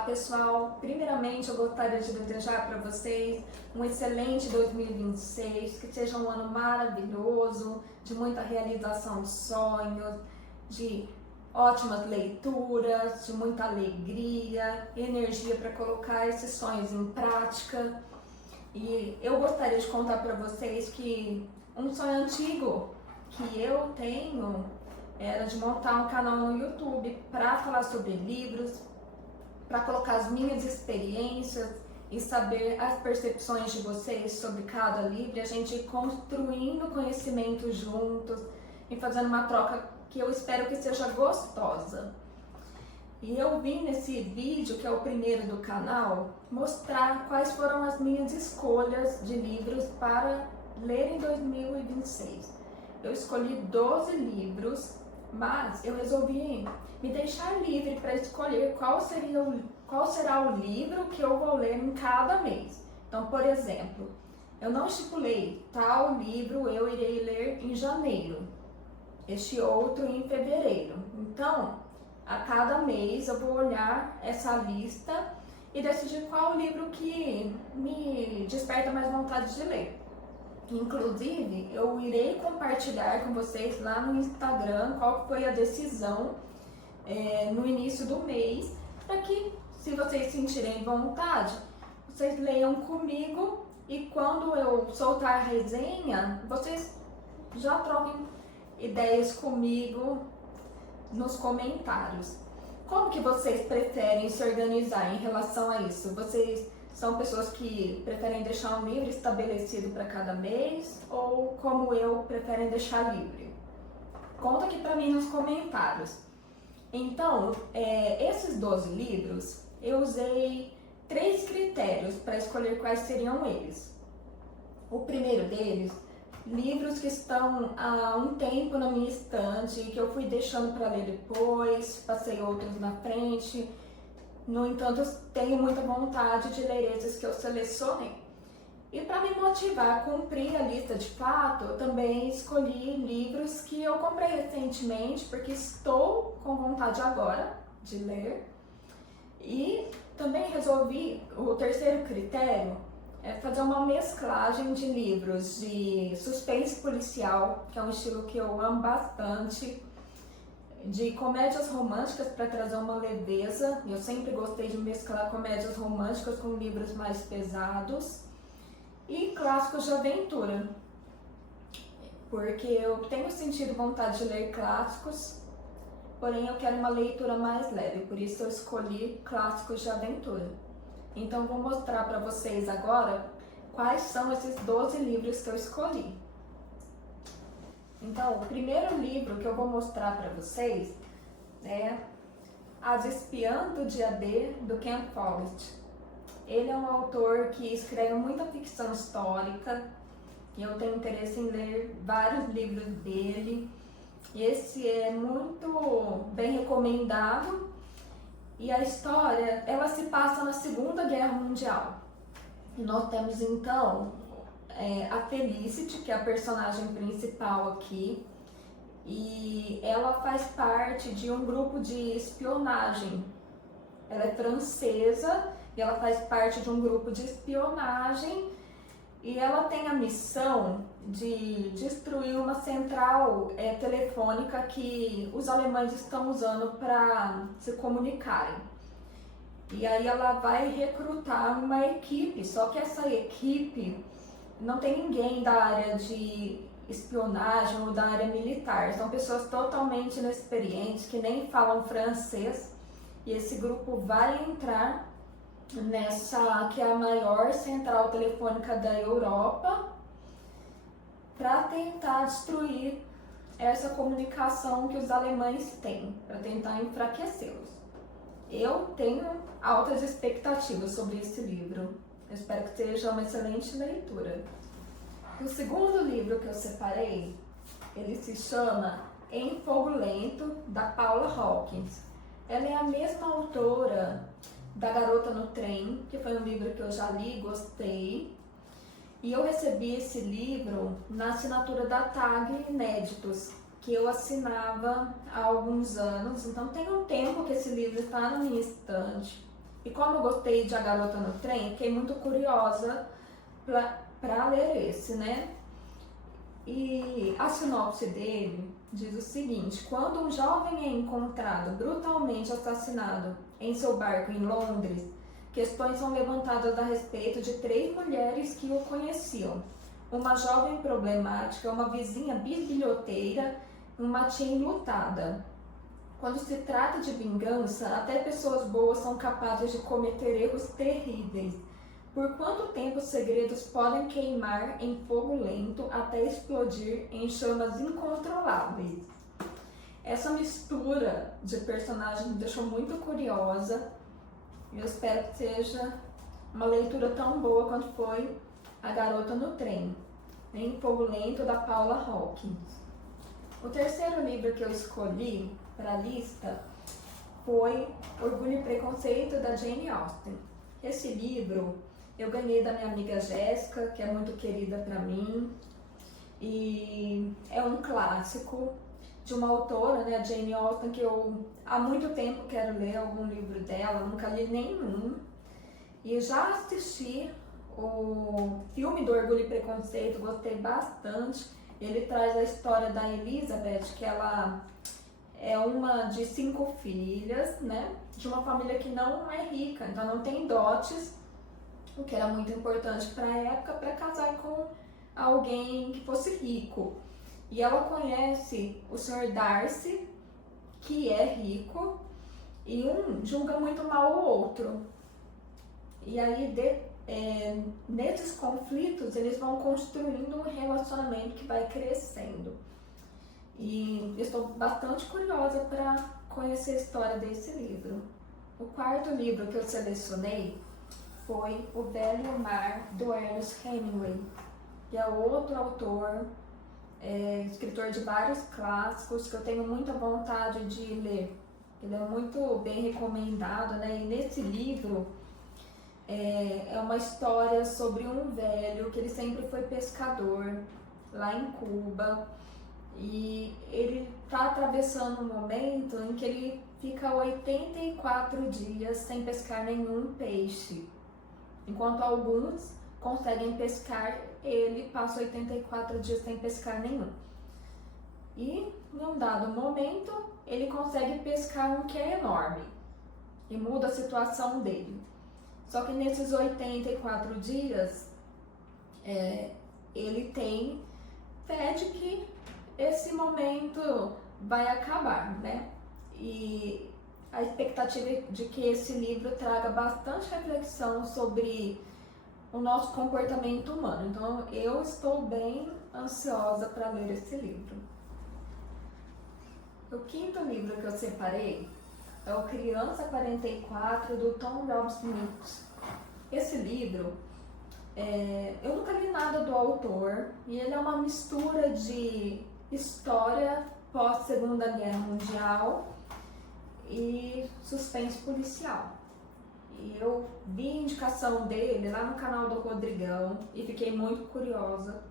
Olá pessoal, primeiramente eu gostaria de desejar para vocês um excelente 2026, que seja um ano maravilhoso, de muita realização de sonhos, de ótimas leituras, de muita alegria, energia para colocar esses sonhos em prática. E eu gostaria de contar para vocês que um sonho antigo que eu tenho era de montar um canal no YouTube para falar sobre livros, para colocar as minhas experiências e saber as percepções de vocês sobre cada livro, e a gente ir construindo conhecimento juntos e fazendo uma troca que eu espero que seja gostosa. E eu vim nesse vídeo, que é o primeiro do canal, mostrar quais foram as minhas escolhas de livros para ler em 2026. Eu escolhi 12 livros, mas eu resolvi me deixar livre para escolher qual será o livro que eu vou ler em cada mês. Então, por exemplo, eu não estipulei tal livro eu irei ler em janeiro, este outro em fevereiro. Então, a cada mês eu vou olhar essa lista e decidir qual livro que me desperta mais vontade de ler. Inclusive, eu irei compartilhar com vocês lá no Instagram qual foi a decisão no início do mês, para que, se vocês sentirem vontade, vocês leiam comigo e quando eu soltar a resenha, vocês já troquem ideias comigo nos comentários. Como que vocês preferem se organizar em relação a isso? Vocês são pessoas que preferem deixar um livro estabelecido para cada mês ou, como eu, preferem deixar livre? Conta aqui para mim nos comentários. Então, esses 12 livros, eu usei 3 critérios para escolher quais seriam eles. O primeiro deles, livros que estão há um tempo na minha estante, que eu fui deixando para ler depois, passei outros na frente. No entanto, eu tenho muita vontade de ler esses que eu selecionei. E para me motivar a cumprir a lista de fato, eu também escolhi livros que eu comprei recentemente, porque estou com vontade agora de ler. E também resolvi, o terceiro critério, é fazer uma mesclagem de livros de suspense policial, que é um estilo que eu amo bastante, de comédias românticas para trazer uma leveza. Eu sempre gostei de mesclar comédias românticas com livros mais pesados, e clássicos de aventura, porque eu tenho sentido vontade de ler clássicos, porém eu quero uma leitura mais leve, por isso eu escolhi clássicos de aventura. Então vou mostrar para vocês agora quais são esses 12 livros que eu escolhi. Então, o primeiro livro que eu vou mostrar para vocês é As Espiãs do Dia D, do Ken Follett. Ele é um autor que escreve muita ficção histórica e eu tenho interesse em ler vários livros dele. E esse é muito bem recomendado. E a história, ela se passa na Segunda Guerra Mundial. E nós temos então a Felicity, que é a personagem principal aqui, e ela faz parte de um grupo de espionagem. Ela é francesa e ela faz parte de um grupo de espionagem, e ela tem a missão de destruir uma central telefônica que os alemães estão usando para se comunicarem. E aí ela vai recrutar uma equipe, só que essa equipe não tem ninguém da área de espionagem ou da área militar. São pessoas totalmente inexperientes, que nem falam francês. E esse grupo vai entrar nessa, que é a maior central telefônica da Europa, para tentar destruir essa comunicação que os alemães têm, para tentar enfraquecê-los. Eu tenho altas expectativas sobre esse livro. Eu espero que seja uma excelente leitura. O segundo livro que eu separei, ele se chama Em Fogo Lento, da Paula Hawkins. Ela é a mesma autora da Garota no Trem, que foi um livro que eu já li e gostei. E eu recebi esse livro na assinatura da TAG Inéditos, que eu assinava há alguns anos. Então tem um tempo que esse livro está na minha estante. E como eu gostei de A Garota no Trem, fiquei muito curiosa para ler esse, né? E a sinopse dele diz o seguinte: quando um jovem é encontrado brutalmente assassinado em seu barco em Londres, questões são levantadas a respeito de 3 mulheres que o conheciam. Uma jovem problemática, uma vizinha bisbilhoteira e uma tia enlutada. Quando se trata de vingança, até pessoas boas são capazes de cometer erros terríveis. Por quanto tempo os segredos podem queimar em fogo lento até explodir em chamas incontroláveis? Essa mistura de personagens me deixou muito curiosa. Eu espero que seja uma leitura tão boa quanto foi A Garota no Trem, em Fogo Lento, da Paula Hawkins. O terceiro livro que eu escolhi para a lista foi Orgulho e Preconceito, da Jane Austen. Esse livro eu ganhei da minha amiga Jéssica, que é muito querida para mim, e é um clássico de uma autora, né, a Jane Austen, que eu há muito tempo quero ler algum livro dela, nunca li nenhum, e já assisti o filme do Orgulho e Preconceito, gostei bastante. Ele traz a história da Elizabeth, que ela é uma de 5 filhas, né, de uma família que não é rica, então não tem dotes, o que era muito importante para a época, para casar com alguém que fosse rico. E ela conhece o Sr. Darcy, que é rico, e um julga muito mal o outro. E aí, nesses conflitos, eles vão construindo um relacionamento que vai crescendo. E eu estou bastante curiosa para conhecer a história desse livro. O quarto livro que eu selecionei foi O Velho Mar, do Ernest Hemingway, que é outro autor, escritor de vários clássicos, que eu tenho muita vontade de ler. Ele é muito bem recomendado, né? E nesse livro é uma história sobre um velho que ele sempre foi pescador lá em Cuba, e ele está atravessando um momento em que ele fica 84 dias sem pescar nenhum peixe. Enquanto alguns conseguem pescar, ele passa 84 dias sem pescar nenhum. E, em um dado momento, ele consegue pescar um que é enorme e muda a situação dele. Só que nesses 84 dias, ele tem fé de que esse momento vai acabar, né? E a expectativa é de que esse livro traga bastante reflexão sobre o nosso comportamento humano. Então, eu estou bem ansiosa para ler esse livro. O quinto livro que eu separei é o Criança 44, do Tom Robb-Smith. Esse livro, eu nunca li nada do autor, e ele é uma mistura de história pós-Segunda Guerra Mundial e suspense policial. E eu vi a indicação dele lá no canal do Rodrigão e fiquei muito curiosa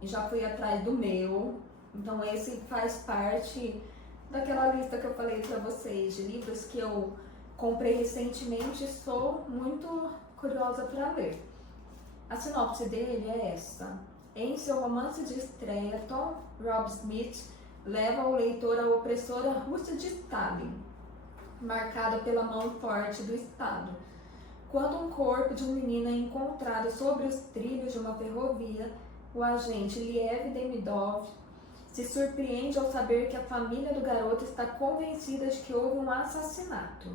e já fui atrás do meu. Então esse faz parte daquela lista que eu falei para vocês, de livros que eu comprei recentemente e estou muito curiosa para ler. A sinopse dele é essa: em seu romance de estreia, Tom Robb-Smith leva o leitor à opressora Rússia de Stalin, marcada pela mão forte do Estado. Quando um corpo de um menino é encontrado sobre os trilhos de uma ferrovia, o agente Liev Demidov se surpreende ao saber que a família do garoto está convencida de que houve um assassinato.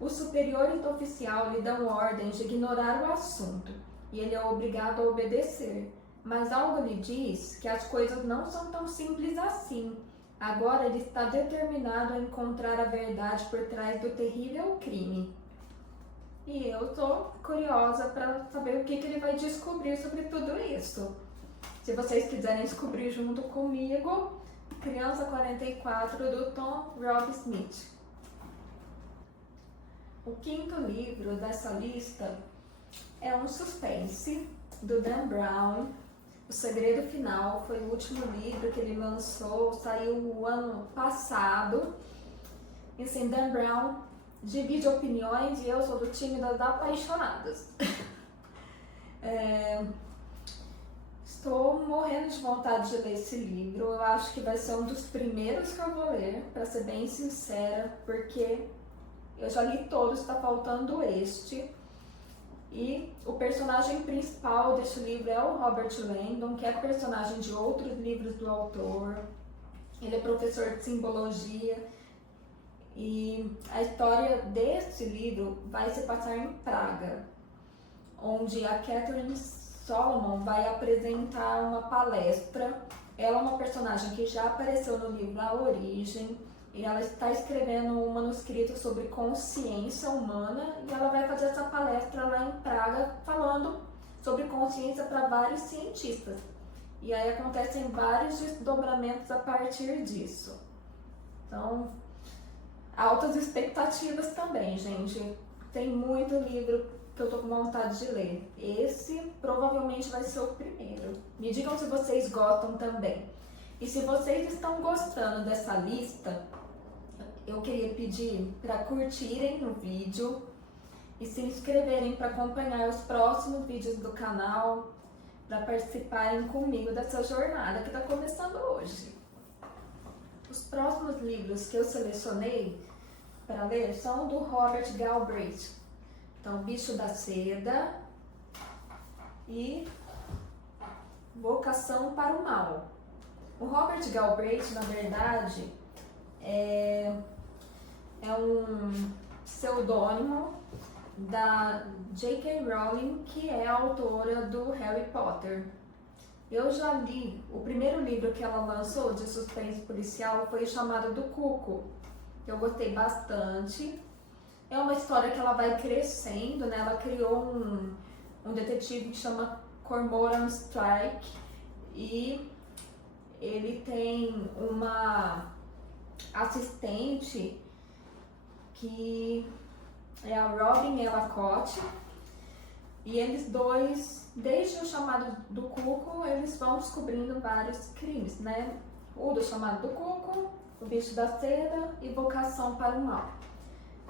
Os superiores do oficial lhe dão ordens de ignorar o assunto, e ele é obrigado a obedecer. Mas algo lhe diz que as coisas não são tão simples assim. Agora ele está determinado a encontrar a verdade por trás do terrível crime. E eu estou curiosa para saber o que ele vai descobrir sobre tudo isso. Se vocês quiserem descobrir junto comigo, Criança 44, do Tom Robb-Smith. O quinto livro dessa lista é um suspense, do Dan Brown. O Segredo Final foi o último livro que ele lançou, saiu o ano passado. E assim, Dan Brown divide opiniões e eu sou do time das apaixonadas. Estou morrendo de vontade de ler esse livro. Eu acho que vai ser um dos primeiros que eu vou ler, para ser bem sincera, porque eu já li todos, está faltando este. E o personagem principal deste livro é o Robert Langdon, que é personagem de outros livros do autor. Ele é professor de simbologia. E a história deste livro vai se passar em Praga, onde a Catherine Solomon vai apresentar uma palestra. Ela é uma personagem que já apareceu no livro A Origem, e ela está escrevendo um manuscrito sobre consciência humana, e ela vai fazer essa palestra lá em Praga, falando sobre consciência para vários cientistas. E aí acontecem vários desdobramentos a partir disso. Então, altas expectativas também, gente. Tem muito livro que eu tô com vontade de ler. Esse provavelmente vai ser o primeiro. Me digam se vocês gostam também. E se vocês estão gostando dessa lista, eu queria pedir para curtirem o vídeo e se inscreverem para acompanhar os próximos vídeos do canal, para participarem comigo dessa jornada que está começando hoje. Os próximos livros que eu selecionei para ler são do Robert Galbraith. Então, Bicho da Seda e Vocação para o Mal. O Robert Galbraith, na verdade, é um pseudônimo da J.K. Rowling, que é a autora do Harry Potter. Eu já li, o primeiro livro que ela lançou de suspense policial foi chamado Do Cuco. Eu gostei bastante. É uma história que ela vai crescendo, né? Ela criou um detetive que chama Cormoran Strike e ele tem uma assistente que é a Robin Elacotte, e eles dois, desde o chamado do Cuco, eles vão descobrindo vários crimes, né? O do chamado do Cuco, o Bicho da Seda e Vocação para o Mal.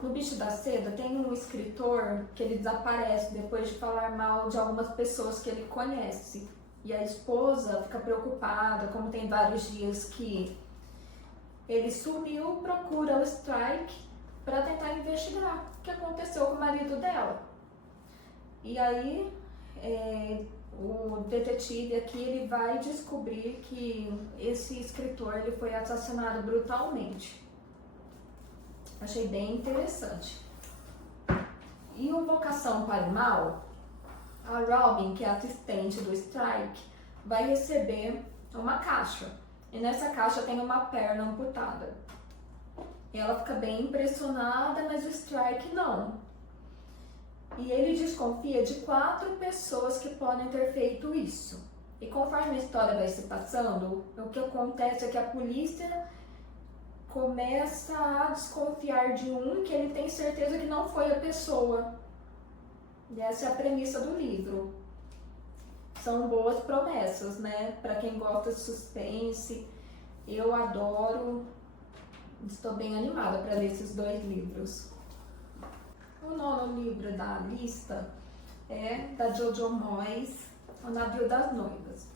No Bicho da Seda tem um escritor que ele desaparece depois de falar mal de algumas pessoas que ele conhece. E a esposa fica preocupada, como tem vários dias que ele sumiu, procura o Strike para tentar investigar o que aconteceu com o marido dela. E aí o detetive aqui ele vai descobrir que esse escritor ele foi assassinado brutalmente. Achei bem interessante. E o Vocação para o Mal, a Robin, que é assistente do Strike, vai receber uma caixa. E nessa caixa tem uma perna amputada. E ela fica bem impressionada, mas o Strike não. E ele desconfia de 4 pessoas que podem ter feito isso. E conforme a história vai se passando, o que acontece é que a polícia começa a desconfiar de um que ele tem certeza que não foi a pessoa. E essa é a premissa do livro. São boas promessas, né? Para quem gosta de suspense, eu adoro. Estou bem animada para ler esses 2 livros. O 9º livro da lista é da Jojo Moyes, O Navio das Noivas.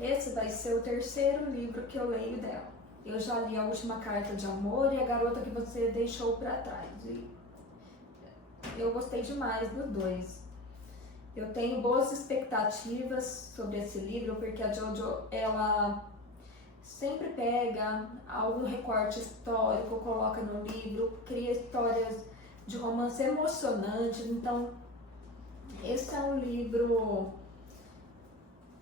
Esse vai ser o 3º livro que eu leio dela. Eu já li A Última Carta de Amor e A Garota que Você Deixou para Trás. E eu gostei demais dos 2. Eu tenho boas expectativas sobre esse livro, porque a Jojo, ela sempre pega algum recorte histórico, coloca no livro, cria histórias de romance emocionantes. Então, esse é um livro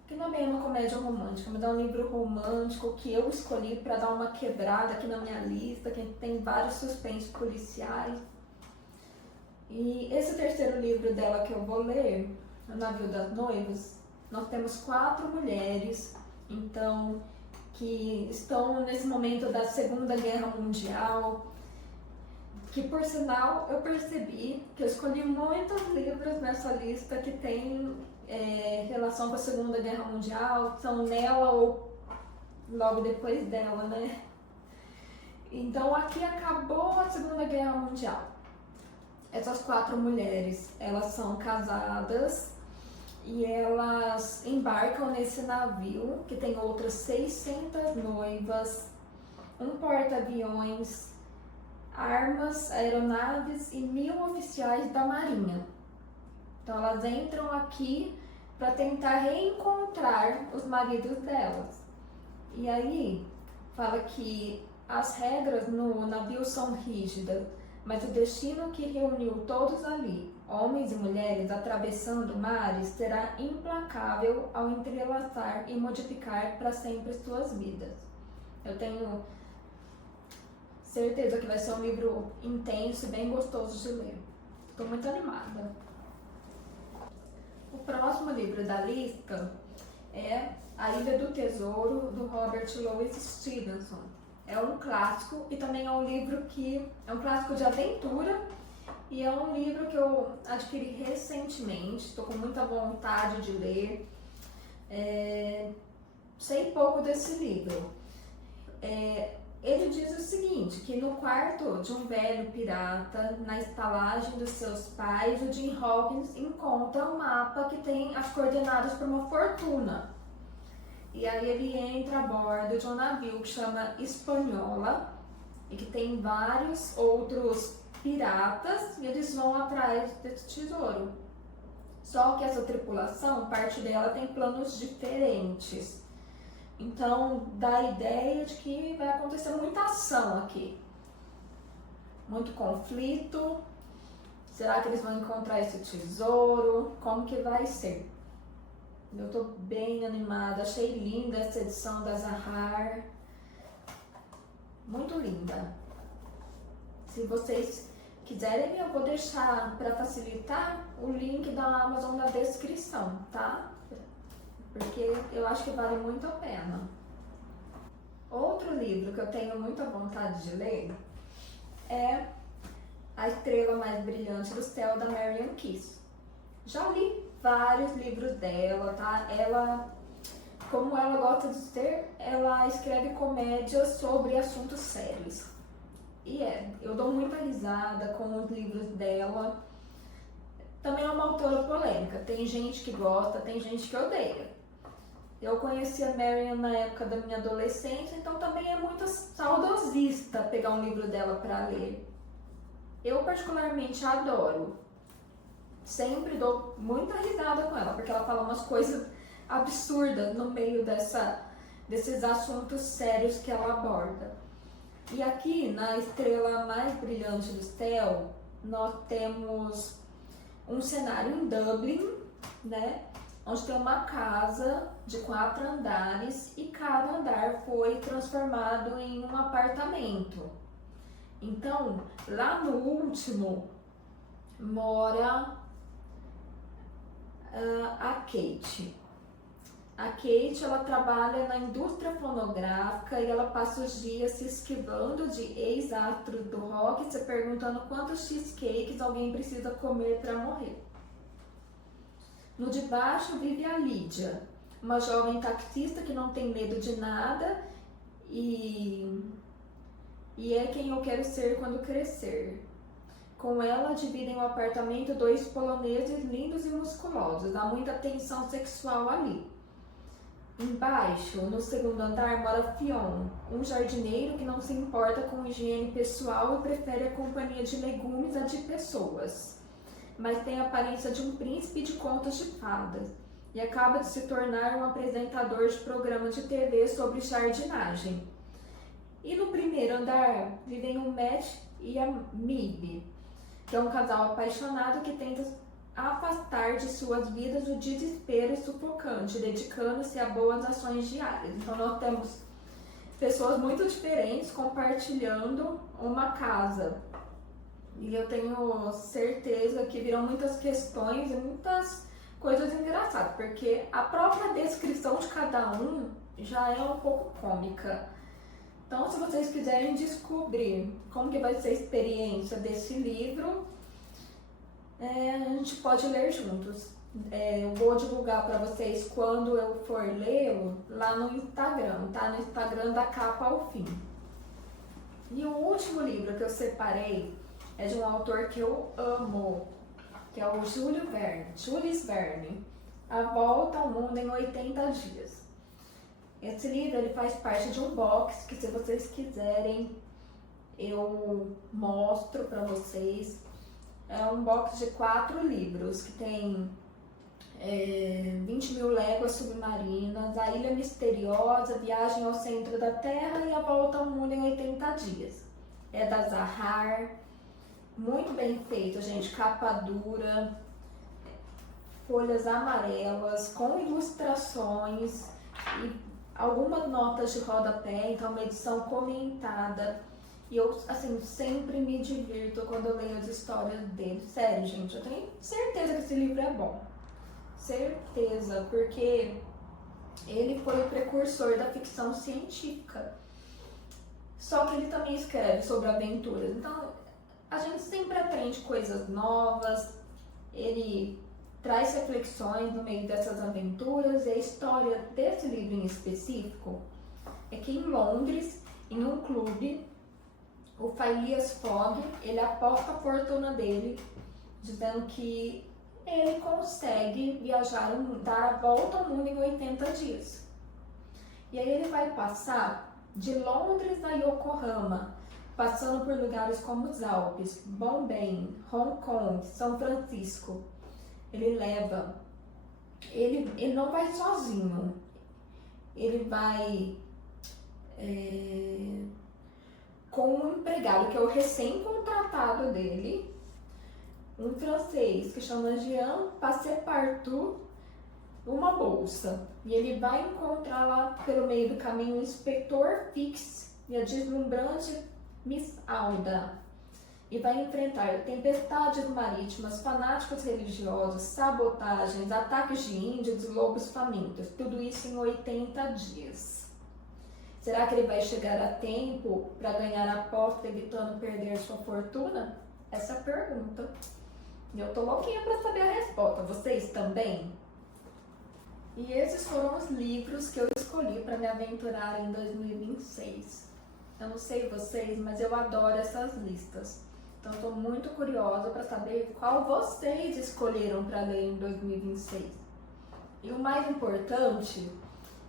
que não é bem uma comédia romântica, mas é um livro romântico que eu escolhi para dar uma quebrada aqui na minha lista, que tem vários suspensos policiais. E esse 3º livro dela que eu vou ler, O Navio das Noivas, nós temos 4 mulheres, então, que estão nesse momento da Segunda Guerra Mundial, que por sinal eu percebi que eu escolhi muitos livros nessa lista que tem relação com a Segunda Guerra Mundial, são nela ou logo depois dela, né? Então aqui acabou a Segunda Guerra Mundial. essas 4 mulheres, elas são casadas e elas embarcam nesse navio que tem outras 600 noivas, um porta-aviões, armas, aeronaves e 1000 oficiais da marinha. Então elas entram aqui para tentar reencontrar os maridos delas. E aí fala que as regras no navio são rígidas, mas o destino que reuniu todos ali, homens e mulheres atravessando mares, será implacável ao entrelaçar e modificar para sempre suas vidas. Eu tenho certeza que vai ser um livro intenso e bem gostoso de ler. Estou muito animada. O próximo livro da lista é A Ilha do Tesouro, do Robert Louis Stevenson. É um clássico e também é um livro que é um clássico de aventura e é um livro que eu adquiri recentemente. Estou com muita vontade de ler. Sei pouco desse livro. Ele diz o seguinte, que no quarto de um velho pirata, na estalagem dos seus pais, o Jim Hawkins encontra um mapa que tem as coordenadas para uma fortuna. E aí ele entra a bordo de um navio que chama Espanhola e que tem vários outros piratas e eles vão atrás desse tesouro. Só que essa tripulação, parte dela tem planos diferentes. Então dá a ideia de que vai acontecer muita ação aqui. Muito conflito. Será que eles vão encontrar esse tesouro? Como que vai ser? Eu tô bem animada. Achei linda essa edição da Zahar. Muito linda. Se vocês quiserem, eu vou deixar para facilitar o link da Amazon na descrição, tá? Porque eu acho que vale muito a pena. Outro livro que eu tenho muita vontade de ler é A Estrela Mais Brilhante do Céu, da Marian Keyes. Já li vários livros dela, tá? Ela, como ela gosta de ser, ela escreve comédias sobre assuntos sérios. E eu dou muita risada com os livros dela. Também é uma autora polêmica. Tem gente que gosta, tem gente que odeia. Eu conheci a Marian na época da minha adolescência, então também é muito saudosista pegar um livro dela para ler. Eu particularmente adoro. Sempre dou muita risada com ela, porque ela fala umas coisas absurdas no meio desses assuntos sérios que ela aborda. E aqui na Estrela Mais Brilhante do Céu, nós temos um cenário em Dublin, né? Onde tem uma casa de 4 andares e cada andar foi transformado em um apartamento. Então, lá no último mora a Kate. A Kate, ela trabalha na indústria fonográfica e ela passa os dias se esquivando de ex-astros do rock e se perguntando quantos cheesecakes alguém precisa comer para morrer. No de baixo vive a Lídia, uma jovem taxista que não tem medo de nada e é quem eu quero ser quando crescer. Com ela dividem o apartamento 2 poloneses lindos e musculosos, há muita tensão sexual ali. Embaixo, no segundo andar, mora Fionn, um jardineiro que não se importa com higiene pessoal e prefere a companhia de legumes a de pessoas, mas tem a aparência de um príncipe de contos de fadas e acaba de se tornar um apresentador de programa de TV sobre jardinagem. E no primeiro andar vivem o Matt e a Mib, que é um casal apaixonado que tenta afastar de suas vidas o desespero sufocante, dedicando-se a boas ações diárias. Então nós temos pessoas muito diferentes compartilhando uma casa. E eu tenho certeza que virão muitas questões e muitas coisas engraçadas, porque a própria descrição de cada um já é um pouco cômica. Então, se vocês quiserem descobrir como que vai ser a experiência desse livro, a gente pode ler juntos. Eu vou divulgar para vocês quando eu for lê-lo lá no Instagram, tá? No Instagram da Capa ao Fim. E o último livro que eu separei é de um autor que eu amo, que é o Jules Verne, A Volta ao Mundo em 80 Dias. Esse livro ele faz parte de um box que, se vocês quiserem, eu mostro para vocês. É um box de 4 livros que tem 20 mil léguas submarinas, A Ilha Misteriosa, Viagem ao Centro da Terra e A Volta ao Mundo em 80 Dias. É da Zahar, muito bem feito, gente, capa dura, folhas amarelas, com ilustrações e algumas notas de rodapé, então uma edição comentada. E eu, assim, sempre me divirto quando eu leio as histórias dele. Sério, gente, eu tenho certeza que esse livro é bom. Certeza, porque ele foi o precursor da ficção científica. Só que ele também escreve sobre aventuras. Então, a gente sempre aprende coisas novas. Ele traz reflexões no meio dessas aventuras. E a história desse livro em específico é que em Londres, em um clube, o Phileas Fogg, ele aposta a fortuna dele, dizendo que ele consegue viajar, dar a volta ao mundo em 80 dias. E aí ele vai passar de Londres a Yokohama, passando por lugares como os Alpes, Bombay, Hong Kong, São Francisco. Ele não vai sozinho, ele vai com um empregado que é o recém-contratado dele, um francês que chama Jean Passepartout, uma bolsa. E ele vai encontrar lá pelo meio do caminho o Inspetor Fix e a deslumbrante Miss Alda. E vai enfrentar tempestades marítimas, fanáticos religiosos, sabotagens, ataques de índios e lobos famintos. Tudo isso em 80 dias. Será que ele vai chegar a tempo para ganhar a aposta, evitando perder sua fortuna? Essa é a pergunta. E eu tô louquinha para saber a resposta. Vocês também? E esses foram os livros que eu escolhi para me aventurar em 2026. Eu não sei vocês, mas eu adoro essas listas. Então estou muito curiosa para saber qual vocês escolheram para ler em 2026. E o mais importante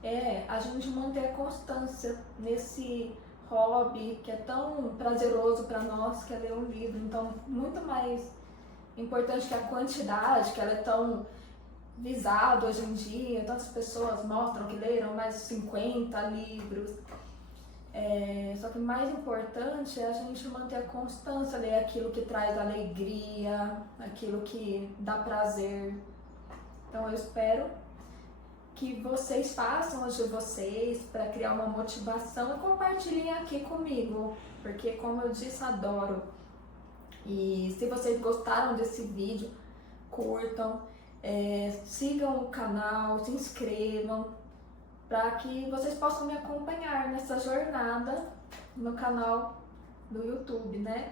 é a gente manter a constância nesse hobby que é tão prazeroso para nós, que é ler um livro. Então, muito mais importante que a quantidade, que ela é tão visada hoje em dia. Tantas pessoas mostram que leram mais de 50 livros. Só que o mais importante é a gente manter a constância, ler aquilo que traz alegria, aquilo que dá prazer. Então, eu espero que vocês façam as de vocês para criar uma motivação e compartilhem aqui comigo, porque, como eu disse, adoro. E se vocês gostaram desse vídeo, curtam, sigam o canal, se inscrevam, para que vocês possam me acompanhar nessa jornada no canal do YouTube, né?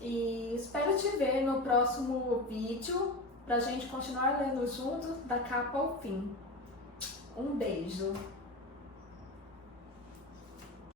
E espero te ver no próximo vídeo para a gente continuar lendo juntos da capa ao fim. Um beijo!